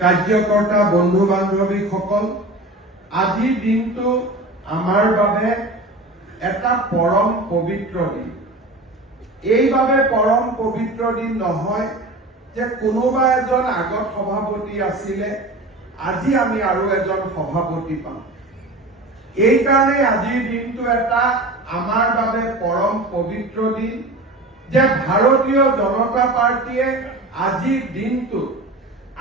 কাৰ্যকৰ্তা বন্ধু বান্ধৱীসকল, আজিৰ দিনটো আমাৰ বাবে এটা পৰম পবিত্ৰ দিন। এইভাবে পৰম পবিত্ৰ দিন নহয় যে কোনোবা এজন আগত সভাপতি আছিলে, আজি আমি আৰু এজন সভাপতি পাম। এই কাৰণে আজিৰ দিনটো এটা আমাৰ বাবে পৰম পবিত্ৰ দিন যে ভাৰতীয় জনতা পাৰ্টিয়ে আজিৰ দিনটো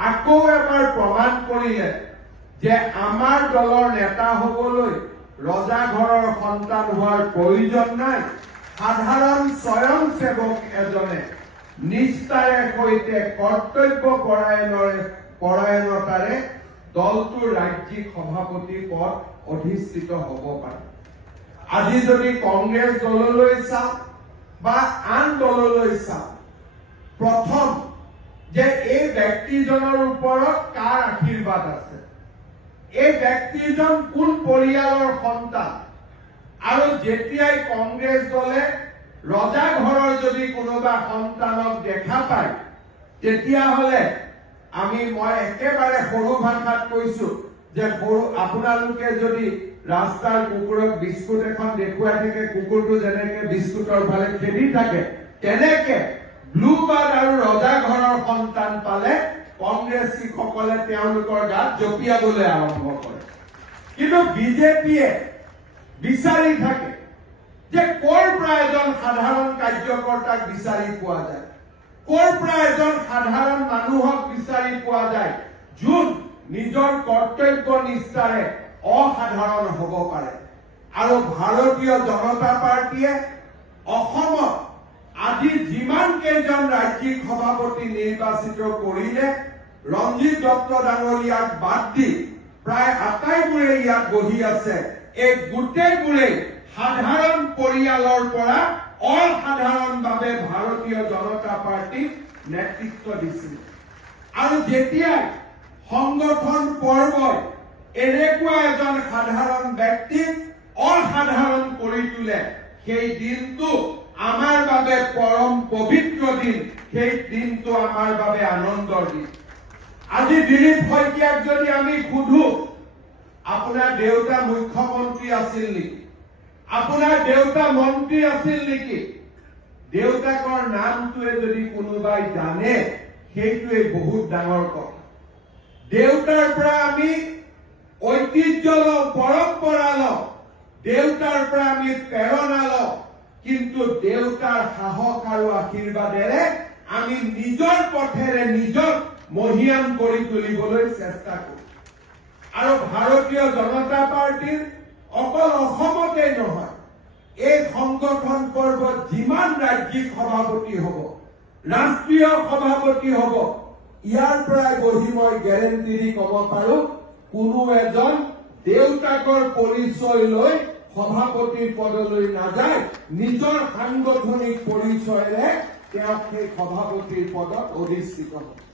আকৌ এবাৰ প্ৰমাণ কৰিলে যে আমাৰ দলৰ নেতা হ'বলৈ ৰজাঘৰৰ সন্তান হোৱাৰ প্ৰয়োজন নাই। সাধাৰণ স্বয়ংসেৱক এজনে নিষ্ঠাৰে সৈতে কৰ্তব্য পৰায়ণতাৰে দলটোৰ ৰাজ্যিক সভাপতি পদ অধিষ্ঠিত হ'ব পাৰে। আজি যদি কংগ্ৰেছ দললৈ চাওঁ বা আন দললৈ চাওঁ, প্ৰথম যে এই ব্যক্তিজনৰ ওপৰত কাৰ আশীৰ্বাদ আছে, এই ব্যক্তিজন কোন পৰিয়ালৰ সন্তান, আৰু যেতিয়াই কংগ্ৰেছ দলে ৰজাঘৰৰ যদি কোনোবা সন্তানক দেখা পায়, তেতিয়াহ'লে মই একেবাৰে সৰু ভাষাত কৈছো যে আপোনালোকে যদি ৰাস্তাৰ কুকুৰক বিস্কুট এখন দেখুৱাই থাকে, কুকুৰটো যেনেকে বিস্কুটৰ ফালে খেদি থাকে, তেনেকে ব্লুবাৰ্ড আৰু ৰজাঘৰৰ সন্তান পালে কংগ্ৰেছীসকলে তেওঁলোকৰ গাত জঁপিয়াবলৈ আৰম্ভ কৰে। কিন্তু বিজেপিয়ে বিচাৰি থাকে যে ক'ৰ পৰা এজন সাধাৰণ কাৰ্যকৰ্তাক বিচাৰি পোৱা যায়, ক'ৰ পৰা এজন সাধাৰণ মানুহক বিচাৰি পোৱা যায় যোন নিজৰ কৰ্তব্য নিষ্ঠাৰে অসাধাৰণ হ'ব পাৰে। আৰু ভাৰতীয় জনতা পাৰ্টিয়ে অসমত আজি যিমান কেইজন ৰাজ্যিক সভাপতি নিৰ্বাচিত কৰিলে, ৰঞ্জিত দত্ত ডাঙৰীয়াক বাদ দি প্ৰায় আটাইবোৰে ইয়াত বহি আছে, এই গোটেইবোৰে সাধাৰণ পৰিয়ালৰ পৰা অসাধাৰণভাৱে ভাৰতীয় জনতা পাৰ্টিক নেতৃত্ব দিছিল। আৰু যেতিয়াই সংগঠন পৰ্বই এনেকুৱা এজন সাধাৰণ ব্যক্তিক অসাধাৰণ কৰি তোলে, সেই দিনটো আমাৰ বাবে পৰম পবিত্ৰ দিন, সেই দিনটো আমাৰ বাবে আনন্দৰ দিন। আজি দিলীপ শইকীয়াক যদি আমি সুধো, আপোনাৰ দেউতা মুখ্যমন্ত্ৰী আছিল নেকি, আপোনাৰ দেউতা মন্ত্ৰী আছিল নেকি, দেউতাকৰ নামটোৱে যদি কোনোবাই জানে, সেইটোৱে বহুত ডাঙৰ কথা। দেউতাৰ পৰা আমি ঐতিহ্য লওঁ, পৰম্পৰা লওঁ, দেউতাৰ পৰা আমি প্ৰেৰণা লওঁ, কিন্তু দেউতাৰ সাহস আৰু আশীৰ্বাদেৰে আমি নিজৰ পথেৰে নিজক মহিয়ান কৰি তুলিবলৈ চেষ্টা কৰোঁ। আৰু ভাৰতীয় জনতা পাৰ্টিৰ অকল অসমতে নহয়, এই সংগঠন পৰ্বত যিমান ৰাজ্যিক সভাপতি হ'ব, ৰাষ্ট্ৰীয় সভাপতি হ'ব, ইয়াৰ পৰাই বহি মই গেৰেণ্টি দি ক'ব পাৰোঁ, কোনো এজন দেউতাকৰ পৰিচয় লৈ সভাপতিৰ পদলৈ নাযায়, নিজৰ সাংগঠনিক পৰিচয়েৰে তেওঁক সেই সভাপতিৰ পদত অধিষ্ঠিত হ'ব।